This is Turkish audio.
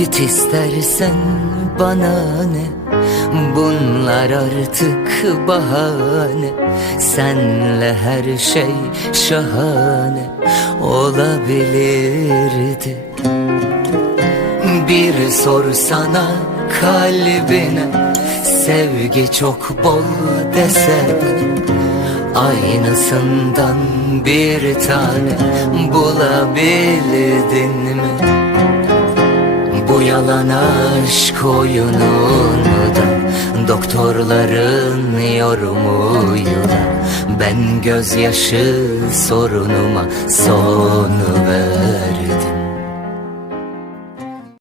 Git istersen bana ne? Bunlar artık bahane. Senle her şey şahane Olabilirdi. Bir sorsana kalbine Sevgi çok bol desen Aynısından bir tane bulabildin mi? Yalan aşk oyununu da Doktorların yorumuyla Ben gözyaşı sorunuma son ver